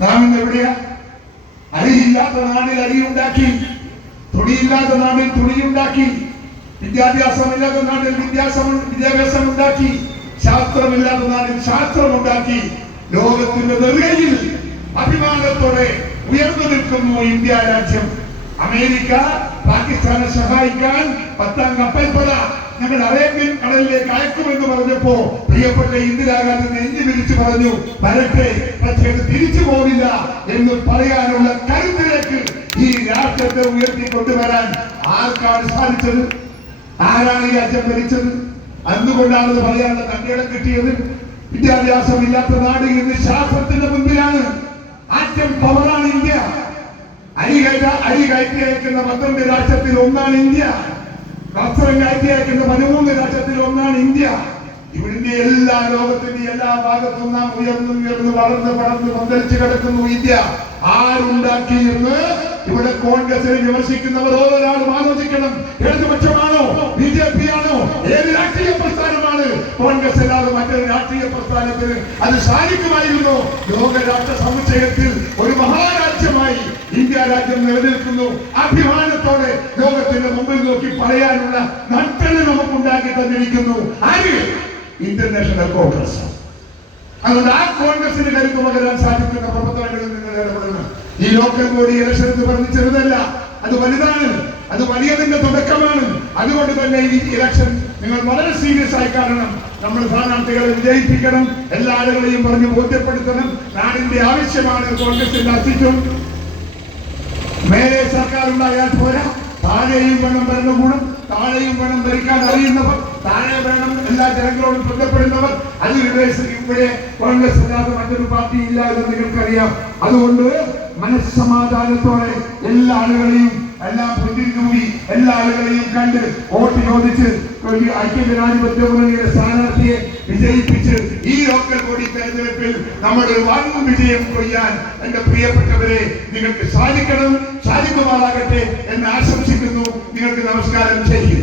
നാം എവിടെയാ അരിയില്ലാത്ത നാടിൽ അരിയുണ്ടാക്കി തുണിയില്ലാത്ത നാടിൽ തുണിയുണ്ടാക്കി വിദ്യാഭ്യാസമില്ലാത്ത നാടിൽ വിദ്യാസം വിദ്യാഭ്യാസം ഉണ്ടാക്കി ശാസ്ത്രമില്ലാത്ത നാടിൽ ശാസ്ത്രം ഉണ്ടാക്കി ലോകത്തിന്റെ നെറുകയിൽ അഭിമാനത്തോടെ ഉയർന്നു നിൽക്കുന്നു ഇന്ത്യ രാജ്യം. അമേരിക്ക പാകിസ്ഥാനെ സഹായിക്കാൻ പത്താം കപ്പൽപ്പട ഞങ്ങൾ അറേബ്യൻ കടലിലേക്ക് അയക്കുമെന്ന് പറഞ്ഞപ്പോ പ്രിയപ്പെട്ട ഇന്ദിരാഗാന്ധി നെഞ്ചു വിരിച്ചു പറഞ്ഞു വരട്ടെ പക്ഷേ തിരിച്ചു പോവില്ല എന്ന് പറയാനുള്ള കരുത്തിലേക്ക് ഈ രാഷ്ട്രത്തെ ഉയർത്തി കൊണ്ടുവരാൻ ആർക്കാണ് സാധിച്ചത്? ആരാണ് ഈ അച്ഛൻ ഭരിച്ചത്? എന്തുകൊണ്ടാണെന്ന് പറയാനുള്ള തങ്ങളുടെ കിട്ടിയത്? വിദ്യാഭ്യാസം ഇല്ലാത്ത നാട് ഇന്ന് ശാസ്ത്രത്തിന്റെ മുൻപിലാണ്. ആറ്റം പവറാണ് ഇന്ത്യ. അരി കയറ്റ അരി കയറ്റി അയക്കുന്ന പന്ത്രണ്ട് രാഷ്ട്രത്തിൽ ഒന്നാണ് ഇന്ത്യ. അയക്കുന്ന പതിമൂന്ന് രാജ്യത്തിൽ ഒന്നാണ് ഇന്ത്യ. ഇവിടുത്തെ എല്ലാ ലോകത്തിന്റെ എല്ലാ ഭാഗത്തും നാം ഉയർന്നു ഉയർന്നു വളർന്ന് വളർന്ന് പന്തലിച്ച് കിടക്കുന്നു ഇന്ത്യ. ആരുണ്ടാക്കി എന്ന് ഇവിടെ കോൺഗ്രസിനെ വിമർശിക്കുന്നവർ ഓരോരാളും ആലോചിക്കണം. ഇടതുപക്ഷമാണോ ബി ജെ പി ആണോ ഏത് രാഷ്ട്രീയ പ്രസ്ഥാനമാണ്? കോൺഗ്രസ് അല്ലാതെ മറ്റൊരു രാഷ്ട്രീയ പ്രസ്ഥാനത്തിന് അത് സാധിക്കുമായിരുന്നു? ലോകരാഷ്ട്ര സമുച്ചയത്തിൽ രാജ്യം നിലനിൽക്കുന്നു. അഭിമാനത്തോടെ ലോകത്തിന്റെ മുമ്പിൽ നോക്കി പറയാനുള്ള നട്ടൽ നമുക്കുണ്ടാക്കി തന്നിരിക്കുന്നു. ആര്? ഇന്റർനാഷണൽ കോൺഗ്രസ് അതുകൊണ്ട് ആ കോൺഗ്രസിന് കരുത്ത് പകരാൻ സാധിക്കുന്ന പ്രവർത്തനങ്ങളിൽ നിങ്ങൾ ഇടപെടണം ഈ ലോക്കൽ ബോഡി ഇലക്ഷൻ എന്ന് പറഞ്ഞ് ചെറുതല്ല അത് വലുതാണ്. അത് വലിയതിന്റെ തുടക്കമാണ്. അതുകൊണ്ട് തന്നെ ഈ ഇലക്ഷൻ നിങ്ങൾ വളരെ സീരിയസ് ആയി കാണണം. നമ്മൾ സ്ഥാനാർത്ഥികളെ വിജയിപ്പിക്കണം. എല്ലാ ആളുകളെയും പറഞ്ഞ് ബോധ്യപ്പെടുത്തണം. നാടിന്റെ ആവശ്യമാണ് കോൺഗ്രസിന്റെ അസ്തിത്വം. മേലെ സർക്കാർ ഉണ്ടായാൽ പോരാ. താഴെയും വേണം ഭരണകൂടം താഴെയും വേണം ഭരിക്കാൻ അറിയുന്നവർ താഴെ വേണം എല്ലാ ജനങ്ങളോടും ബന്ധപ്പെടുന്നവർ അത് ഇവിടെ കോൺഗ്രസ് അല്ലാതെ മറ്റൊരു പാർട്ടി ഇല്ല എന്ന് നിങ്ങൾക്കറിയാം. അതുകൊണ്ട് മനസ്സമാധാനത്തോടെ എല്ലാ ആളുകളെയും എല്ലാം പുഞ്ചിരിച്ചുകൂടി എല്ലാ ആളുകളെയും കണ്ട് വോട്ട് ചോദിച്ച് ഒരു ഐക്യജനാധിപത്യ മുന്നണിയുടെ സ്ഥാനാർത്ഥിയെ വിജയിപ്പിച്ച് ഈ ലോക്കൽ ബോഡി തെരഞ്ഞെടുപ്പിൽ നമ്മുടെ ഒരു വിജയം കൊയ്യാൻ എന്റെ പ്രിയപ്പെട്ടവരെ നിങ്ങൾക്ക് സാധിക്കണം സാധിക്കുമാറാകട്ടെ എന്ന് ആശംസിക്കുന്നു. നിങ്ങൾക്ക് നമസ്കാരം. ചെയ്യും